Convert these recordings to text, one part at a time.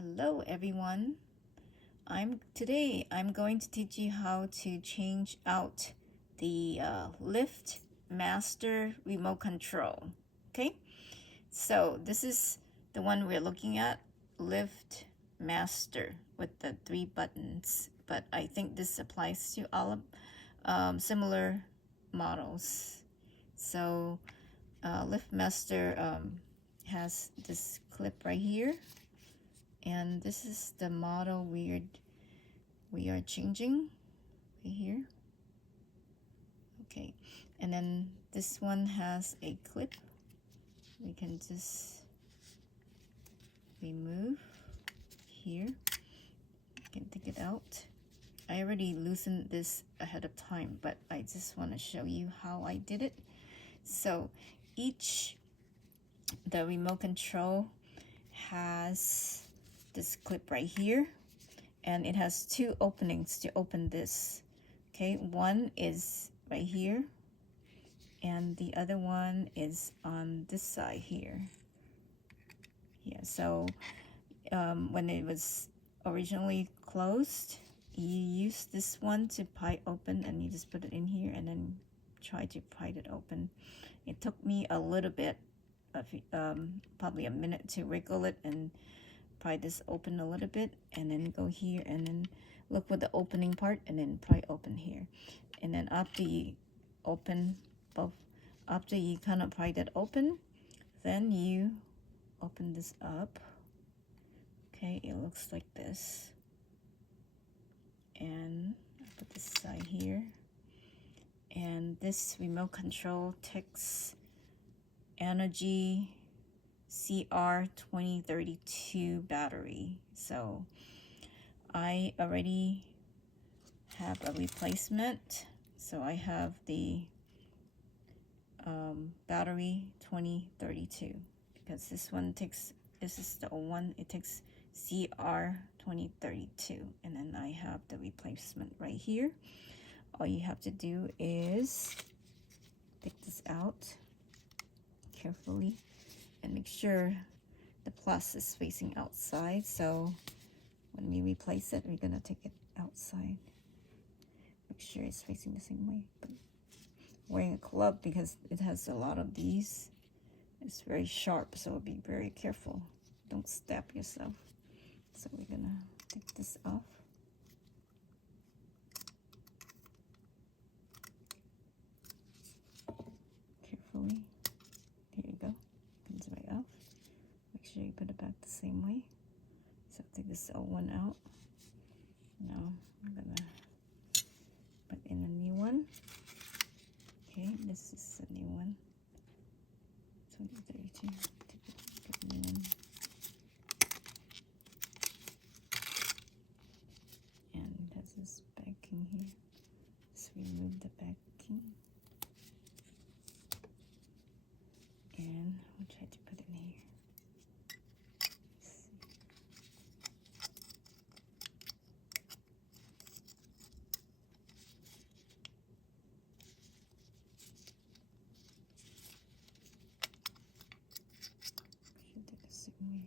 Hello everyone. Today I'm going to teach you how to change out the LiftMaster Remote Control. Okay, so this is the one we're looking at, LiftMaster with the 3 buttons, but I think this applies to all similar models. So LiftMaster has this clip right here. And this is the model we are changing right here. Okay, and then this one has a clip. We can just remove here. You can take it out. I already loosened this ahead of time, but I just want to show you how I did it. So the remote control has this clip right here, and it has 2 openings to open this. Okay, one is right here and the other one is on this side here. Yeah, so when it was originally closed, you use this one to pry open, and you just put it in here and then try to pry it open. It took me a little bit of probably a minute to wriggle it and pry this open a little bit, and then go here and then look for the opening part and then pry open here. And then after you open both, after you kind of pry that open, then you open this up. Okay, it looks like this. And I put this side here. And this remote control takes energy CR2032 battery. So I already have a replacement. So I have the battery 2032, because this is the old one. It takes CR2032, and then I have the replacement right here. All you have to do is take this out carefully and make sure the plus is facing outside. So when we replace it, we're gonna take it outside. Make sure it's facing the same way. But wearing a glove, because it has a lot of these, it's very sharp, so be very careful. Don't stab yourself. So we're gonna take this off. Carefully. Here you go. Comes right off. Make sure you put it back the same way. So take this old one out. Now I'm gonna put in a new one. Okay, this is a new one. 2032. Get a new one. And it has this backing here. Just remove the backing. And we'll try to put it in here. Should do the same way.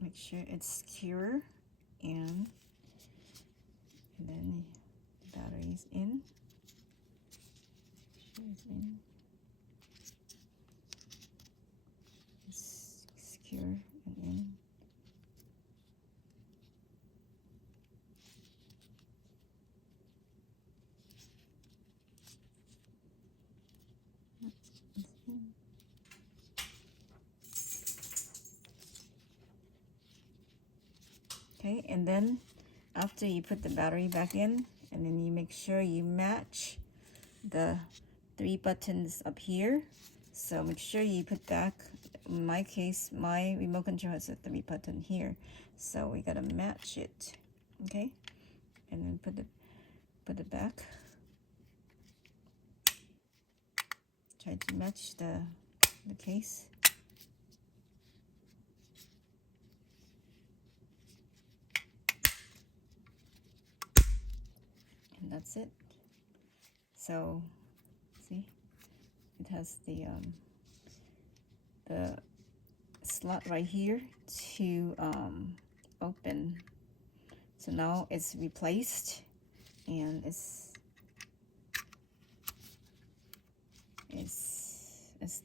Make sure it's secure, and then the battery is in. Make sure it's in. It's secure and in. Okay, and then after you put the battery back in, and then you make sure you match the 3 buttons up here. So make sure you put back, in my case, my remote control has a 3 button here, so we gotta match it. Okay, and then put it back. Try to match the case. And that's it. So see, it has the slot right here to open. So now it's replaced, and it's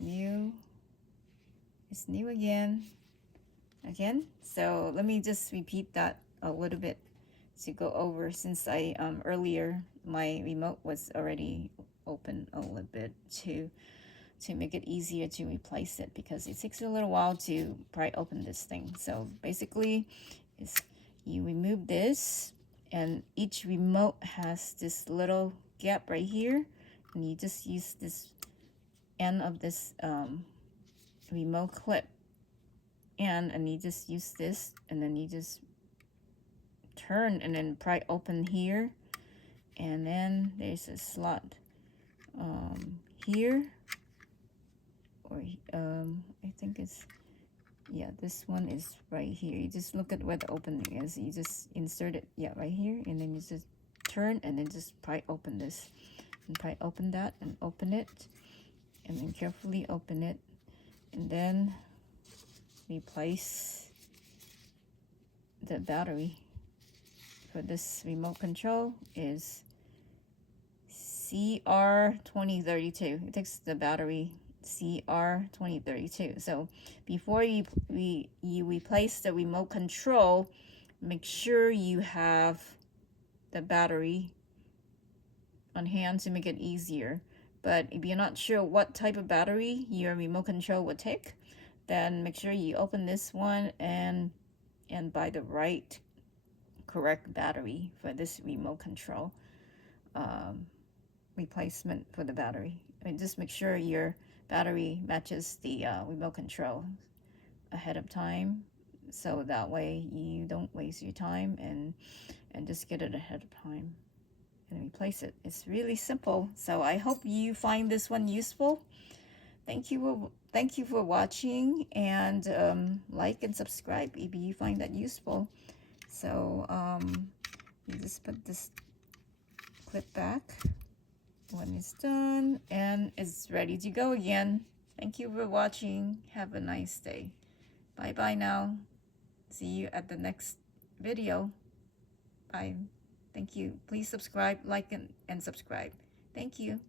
new. It's new again. So let me just repeat that a little bit to go over, since I earlier my remote was already open a little bit to make it easier to replace it, because it takes a little while to pry open this thing. So basically, is you remove this, and each remote has this little gap right here, and you just use this end of this remote clip, and you just use this, and then you just turn and then pry open here, and then there's a slot here, or I think it's, yeah, this one is right here. You just look at where the opening is, you just insert it, yeah, right here, and then you just turn and then just pry open this, and pry open that, and open it, and then carefully open it, and then replace the battery for this remote control is CR2032. It takes the battery CR2032. So before you replace the remote control, make sure you have the battery on hand to make it easier. But if you're not sure what type of battery your remote control would take, then make sure you open this one and buy the correct battery for this remote control replacement for the battery. I mean, just make sure your battery matches the remote control ahead of time, so that way you don't waste your time, and just get it ahead of time and replace it. It's really simple. So I hope you find this one useful. Thank you for watching, and like and subscribe if you find that useful. So you just put this clip back when it's done, and it's ready to go again. Thank you for watching. Have a nice day. Bye bye now. See you at the next video. Bye. Thank you. Please subscribe, like, and subscribe. Thank you.